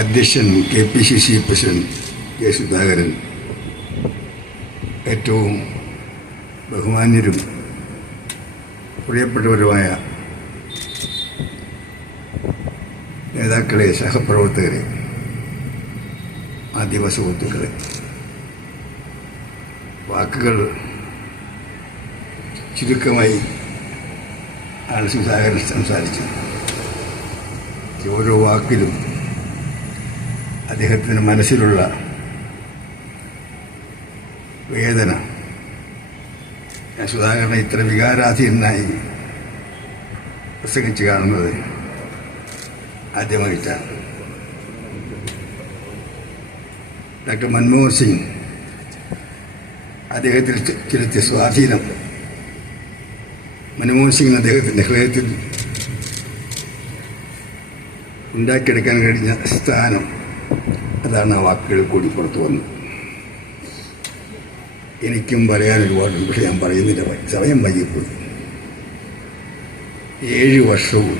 അധ്യക്ഷൻ KPCC president K Sudhakaran, ഏറ്റവും ബഹുമാന്യരും പ്രിയപ്പെട്ടവരുമായ നേതാക്കളെ, സഹപ്രവർത്തകരെ, മാധ്യമ സുഹൃത്തുക്കളെ, വാക്കുകൾ ചുരുക്കമായി ആണ് സുധാകരൻ സംസാരിച്ചത്. ഓരോ വാക്കിലും അദ്ദേഹത്തിൻ്റെ മനസ്സിലുള്ള വേദന ഞാൻ സുധാകരനെ ഇത്ര വികാരാധീനായി പ്രസംഗിച്ച് കാണുന്നത് ആദ്യമായിട്ടാണ്. ഡോക്ടർ മൻമോഹൻ സിംഗ് അദ്ദേഹത്തിൽ ചെലുത്തിയ സ്വാധീനം, മൻമോഹൻ സിംഗിന് അദ്ദേഹത്തിൻ്റെ ഹൃദയത്തിൽ ഉണ്ടാക്കിയെടുക്കാൻ കഴിഞ്ഞ സ്ഥാനം, അതാണ് ആ വാക്കുകൾ കൂടി പുറത്തു വന്നത്. എനിക്കും പറയാൻ ഒരുപാടുണ്ട്, പക്ഷെ ഞാൻ പറയുന്നില്ല, സമയം വൈകിപ്പോയി. 7 വർഷവും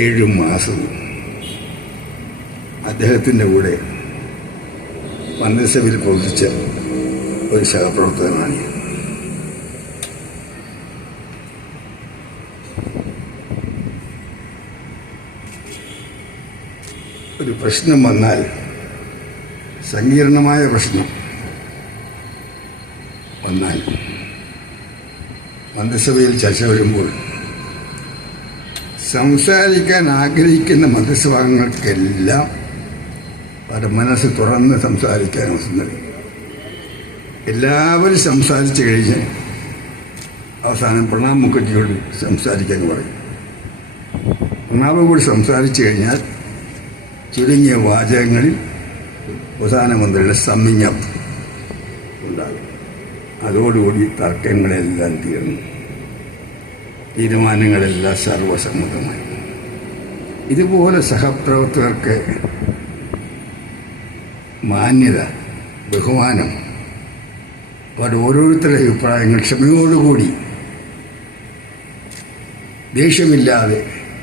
7 മാസവും അദ്ദേഹത്തിൻ്റെ കൂടെ മന്ത്രിസഭയിൽ പ്രവർത്തിച്ച ഒരു സഹപ്രവർത്തകനാണ് ഞാൻ. ഒരു പ്രശ്നം വന്നാൽ, സങ്കീർണമായ പ്രശ്നം വന്നാൽ, മന്ത്രിസഭയിൽ ചർച്ച വരുമ്പോൾ സംസാരിക്കാൻ ആഗ്രഹിക്കുന്ന മന്ത്രിസഭാംഗങ്ങൾക്കെല്ലാം അവരുടെ മനസ്സ് തുറന്ന് സംസാരിക്കാൻ അവസരം നൽകും. എല്ലാവരും സംസാരിച്ചു കഴിഞ്ഞ് അവസാനം പ്രണാബ് മുഖർജിയോട് സംസാരിക്കാൻ പറയും. പ്രണാബ് കൂടി സംസാരിച്ചു കഴിഞ്ഞാൽ ചുരുങ്ങിയ വാചകങ്ങളിൽ പ്രധാനമന്ത്രിയുടെ സംജ്ഞം ഉണ്ടാകും. അതോടുകൂടി തർക്കങ്ങളെല്ലാം തീർന്നു, തീരുമാനങ്ങളെല്ലാം സർവസമ്മതമായി. ഇതുപോലെ സഹപ്രവർത്തകർക്ക് മാന്യത, ബഹുമാനം, അവരുടെ ഓരോരുത്തരുടെ അഭിപ്രായങ്ങൾ ക്ഷമയോടുകൂടി ദേഷ്യമില്ലാതെ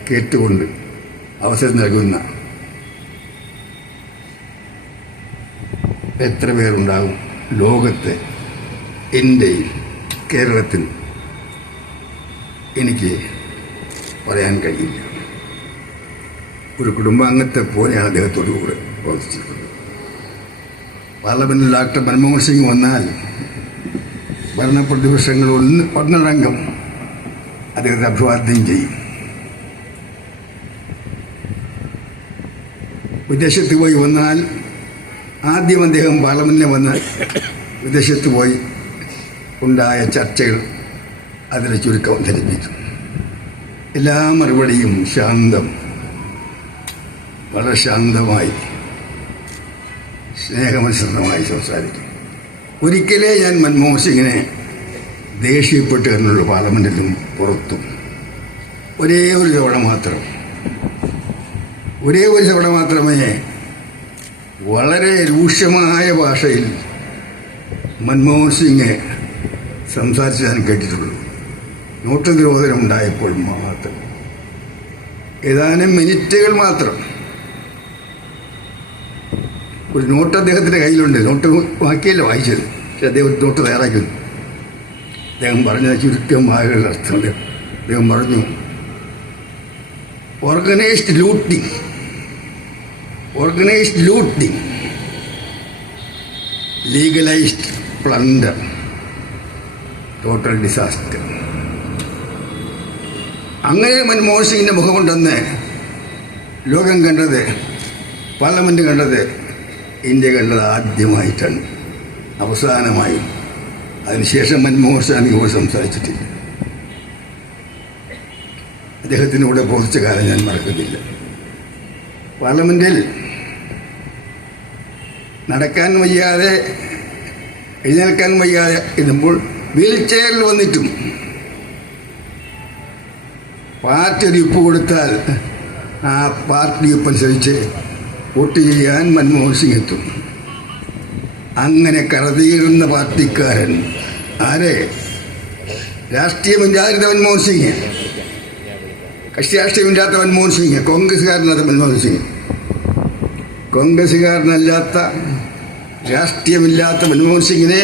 കേട്ടുകൊണ്ട് അവസരം നൽകുന്ന എത്ര പേരുണ്ടാകും ലോകത്ത്, ഇന്ത്യയിൽ, കേരളത്തിൽ? എനിക്ക് പറയാൻ കഴിയില്ല. ഒരു കുടുംബാംഗത്തെ പോലെയാണ് അദ്ദേഹത്തോടു കൂടെ പ്രവർത്തിച്ചിട്ടുള്ളത്. പാർലമെന്റിൽ ഡോക്ടർ മൻമോഹൻ സിംഗ് വന്നാൽ ഭരണപ്രതിപക്ഷങ്ങൾ ഒന്നടങ്കം അദ്ദേഹത്തെ അഭിവാദ്യം ചെയ്യും. വിദേശത്ത് പോയി വന്നാൽ ആദ്യം അദ്ദേഹം പാർലമെന്റിൽ വന്ന് വിദേശത്ത് പോയി ഉണ്ടായ ചർച്ചകൾ അതിന് ചുരുക്കം ധരിപ്പിച്ചു. എല്ലാ മറുപടിയും ശാന്തം, വളരെ ശാന്തമായി, സ്നേഹമത്സരമായി സംസാരിക്കും. ഒരിക്കലേ ഞാൻ മൻമോഹൻ സിംഗിനെ ദേഷ്യപ്പെട്ടു എന്നുള്ള പാർലമെന്റിലും പുറത്തും ഒരേ ഒരു തവണ മാത്രമേ വളരെ രൂക്ഷമായ ഭാഷയിൽ മൻമോഹൻ സിംഗ് സംസാരിച്ച് ഞാൻ കേട്ടിട്ടുള്ളൂ. നോട്ട് നിരോധനം ഉണ്ടായപ്പോൾ മാത്രം, ഏതാനും മിനിറ്റുകൾ മാത്രം. ഒരു നോട്ട് അദ്ദേഹത്തിൻ്റെ കയ്യിലുണ്ട്, നോട്ട് ബാക്കിയല്ല വായിച്ചത്, പക്ഷെ അദ്ദേഹം ഒരു നോട്ട് തയ്യാറാക്കി. അദ്ദേഹം പറഞ്ഞ ചുരുക്കം വാക്കുകളുടെ അർത്ഥം അദ്ദേഹം പറഞ്ഞു, organised looting, legalised plunder, total disaster. അങ്ങനെ മൻമോഹൻ സിംഗിൻ്റെ മുഖം കൊണ്ടെന്ന് ലോകം കണ്ടത്, പാർലമെൻറ്റ് കണ്ടത്, ഇന്ത്യ കണ്ടത് ആദ്യമായിട്ടാണ്, അവസാനമായി. അതിനുശേഷം മൻമോഹൻ സിംഗ് സംസാരിച്ചിട്ടില്ല. അദ്ദേഹത്തിൻ്റെ കൂടെ പ്രവർത്തിച്ച കാലം ഞാൻ മറക്കുന്നില്ല. പാർലമെൻറ്റിൽ നടക്കാൻ വയ്യാതെ, എഴുന്നേൽക്കാൻ വയ്യാതെ ഇരുമ്പോൾ വീൽ ചെയറിൽ വന്നിട്ടും പാർട്ടി ഒരു ഉപ്പ് കൊടുത്താൽ ആ പാർട്ടി ഉപ്പനുസരിച്ച് വോട്ട് ചെയ്യാൻ മൻമോഹൻ സിംഗ് എത്തും. അങ്ങനെ കറതീരുന്ന പാർട്ടിക്കാരൻ ആരെ? രാഷ്ട്രീയമില്ലാതിരുന്ന മൻമോഹൻ സിംഗ് രാഷ്ട്രീയമില്ലാത്ത മൻമോഹൻ സിംഗ്, കോൺഗ്രസ്സുകാരനല്ലാത്ത മൻമോഹൻ സിംഗ്, കോൺഗ്രസ്സുകാരനല്ലാത്ത രാഷ്ട്രീയമില്ലാത്ത മൻമോഹൻ സിംഗിനെ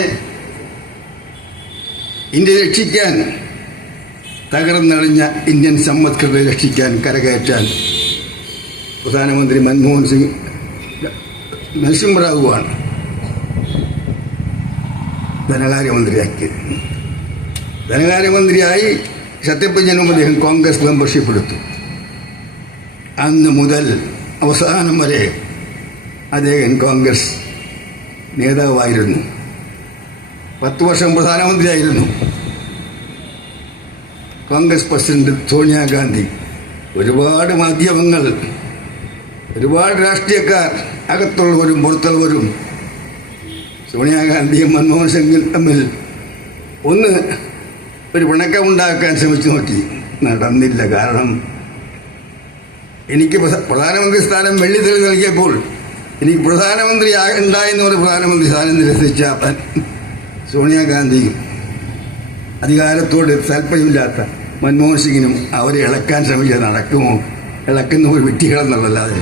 ഇന്ത്യ രക്ഷിക്കാൻ, തകർന്നളിഞ്ഞ ഇന്ത്യൻ സമ്പദ്ഘടനയെ രക്ഷിക്കാൻ, കരകയറ്റാൻ പ്രധാനമന്ത്രി മൻമോഹൻ സിംഗ് നരസിംഹറാവുവാണ് ധനകാര്യമന്ത്രിയാക്കിയത്. ധനകാര്യമന്ത്രിയായി സത്യപ്രതിജ്ഞനും അദ്ദേഹം കോൺഗ്രസ് മെമ്പർഷിപ്പ് എടുത്തു. അന്ന് മുതൽ അവസാനം വരെ അദ്ദേഹം കോൺഗ്രസ് നേതാവായിരുന്നു. 10 വർഷം പ്രധാനമന്ത്രിയായിരുന്നു. കോൺഗ്രസ് പ്രസിഡന്റ് സോണിയാഗാന്ധി, ഒരുപാട് മാധ്യമങ്ങൾ, ഒരുപാട് രാഷ്ട്രീയക്കാർ, അകത്തുള്ളവരും പുറത്തുള്ളവരും സോണിയാഗാന്ധിയും മൻമോഹൻ സിംഗും തമ്മിൽ ഒരു പിണക്കമുണ്ടാക്കാൻ ശ്രമിച്ചു നോക്കി. നടന്നില്ല. കാരണം എനിക്ക് പ്രധാനമന്ത്രി സ്ഥാനം വെള്ളിത്തെളിവ് നൽകിയപ്പോൾ എനിക്ക് പ്രധാനമന്ത്രി ഉണ്ടായെന്ന് പറഞ്ഞ് പ്രധാനമന്ത്രി സ്ഥാനം നിരസിച്ച സോണിയാഗാന്ധിയും അധികാരത്തോട് താല്പര്യമില്ലാത്ത മൻമോഹൻ സിംഗിനും അവരെ ഇളക്കാൻ ശ്രമിച്ചത് നടക്കുമോ? ഇളക്കുന്ന ഒരു വിട്ടികളെന്നുള്ളതല്ലാതെ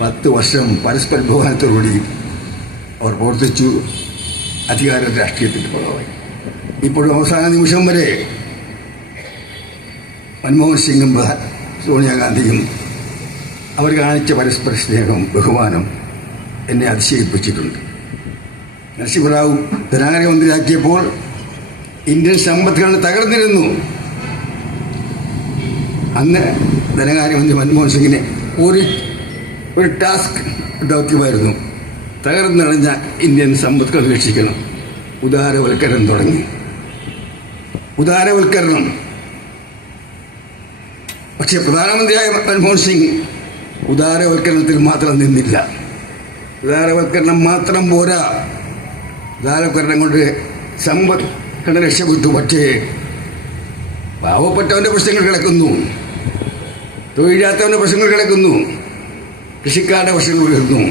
10 വർഷം പരസ്പര ബഹുമാനത്തോടുകൂടി അവർ പ്രവർത്തിച്ചു. അധികാര രാഷ്ട്രീയത്തിൻ്റെ ഭാഗമായി ഇപ്പോഴും അവസാന നിമിഷം വരെ മൻമോഹൻ സിംഗും സോണിയാഗാന്ധിയും അവർ കാണിച്ച പരസ്പര സ്നേഹം, ബഹുമാനം എന്നെ അതിശയിപ്പിച്ചിട്ടുണ്ട്. നരസിംഹറാവു ധനകാര്യമന്ത്രിയാക്കിയപ്പോൾ ഇന്ത്യൻ സമ്പദ്ഘടന തകർന്നിരുന്നു. അന്ന് ധനകാര്യമന്ത്രി മൻമോഹൻ സിംഗിനെ ഒരു ടാസ്ക് ദൗത്യമായിരുന്നു. തകർന്നടഞ്ഞ ഇന്ത്യൻ സമ്പദ്ഘടന രക്ഷിക്കണം. ഉദാരവൽക്കരണം തുടങ്ങി. ഉദാരവൽക്കരണം. പക്ഷേ പ്രധാനമന്ത്രിയായ മൻമോഹൻ സിംഗ് ഉദാരവൽക്കരണത്തിൽ മാത്രം നിന്നില്ല. ഉദാരവൽക്കരണം മാത്രം പോരാ. ഉദാരവൽക്കരണം കൊണ്ട് സമ്പദ്ഘടന രക്ഷപ്പെട്ടു. പക്ഷേ പാവപ്പെട്ടവൻ്റെ പ്രശ്നങ്ങൾ കിടക്കുന്നു, തൊഴിലാത്തവൻ്റെ പ്രശ്നങ്ങൾ കിടക്കുന്നു, കൃഷിക്കാരുടെ പ്രശ്നങ്ങൾ കിടക്കുന്നു.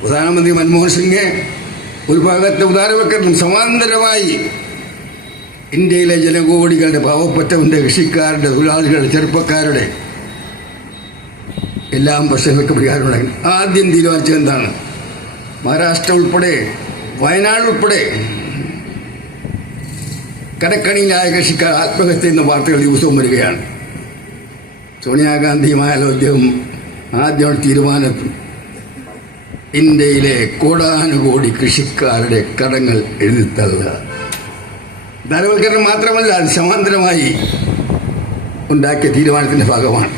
പ്രധാനമന്ത്രി മൻമോഹൻ സിംഗ് ഒരു ഭാഗത്തെ ഉദാരവൽക്കരണം, സമാന്തരമായി ഇന്ത്യയിലെ ജനകോടികളുടെ, പാവപ്പെട്ടവൻ്റെ, കൃഷിക്കാരുടെ, തൊഴിലാളികളുടെ, ചെറുപ്പക്കാരുടെ എല്ലാം പ്രശ്നങ്ങൾക്ക് പരിഹാരമുണ്ടായി. ആദ്യം തീരുമാനിച്ചത് എന്താണ്? മഹാരാഷ്ട്ര ഉൾപ്പെടെ, വയനാട് ഉൾപ്പെടെ കടക്കണിയിലായ കൃഷിക്കാർ ആത്മഹത്യ ചെയ്യുന്ന വാർത്തകൾ ദിവസവും വരികയാണ്. സോണിയാഗാന്ധിയുമായാലും അദ്ദേഹം ആദ്യം തീരുമാനം ഇന്ത്യയിലെ കോടാനുകോടി കൃഷിക്കാരുടെ കടങ്ങൾ എഴുതിത്തള്ളുക. ധനവൽക്കരണം മാത്രമല്ല, അത് സമാന്തരമായി ഉണ്ടാക്കിയ തീരുമാനത്തിൻ്റെ ഭാഗമാണ്.